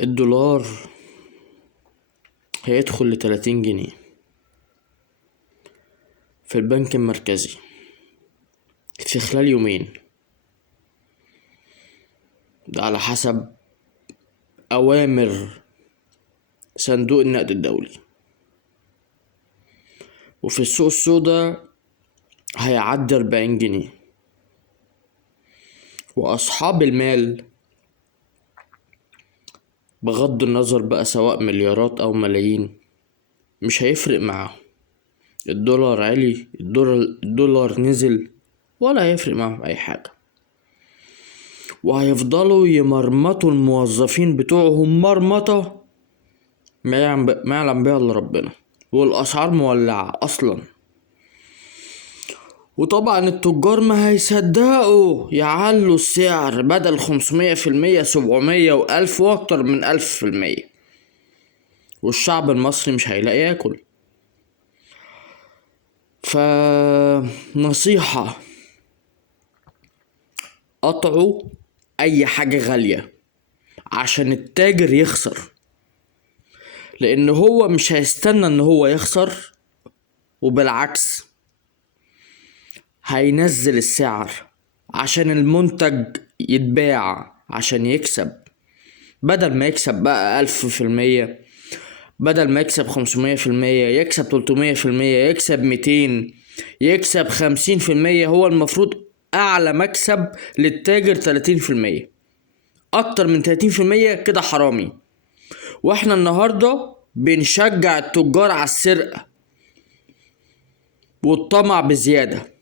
الدولار هيدخل ل30 جنيه في البنك المركزي في خلال يومين، ده على حسب أوامر صندوق النقد الدولي. وفي السوق السوداء هيعدي 40 جنيه. وأصحاب المال بغض النظر بقى سواء مليارات أو ملايين مش هيفرق معاهم، الدولار عالي الدولار نزل ولا هيفرق معاهم أي حاجة، وهيفضلوا يمرمطوا الموظفين بتوعهم مرمطة ما يعلم بها الا ربنا، والاسعار مولعة اصلا. وطبعا التجار ما هيصدقوا يعلوا السعر بدل 500%، 700 و1000 واكتر من 1000%، والشعب المصري مش هيلاقي ياكل. فنصيحة، قطعوا اي حاجة غالية عشان التاجر يخسر، لان هو مش هيستنى ان هو يخسر، وبالعكس هينزل السعر عشان المنتج يتباع عشان يكسب. بدل ما يكسب بقى 1000%، بدل ما يكسب 500%، يكسب 300%، يكسب 200، يكسب 50%. هو المفروض اعلى مكسب للتاجر 30%، اكتر من 30% كده حرامي. واحنا النهاردة بنشجع التجار على السرقة والطمع بزيادة.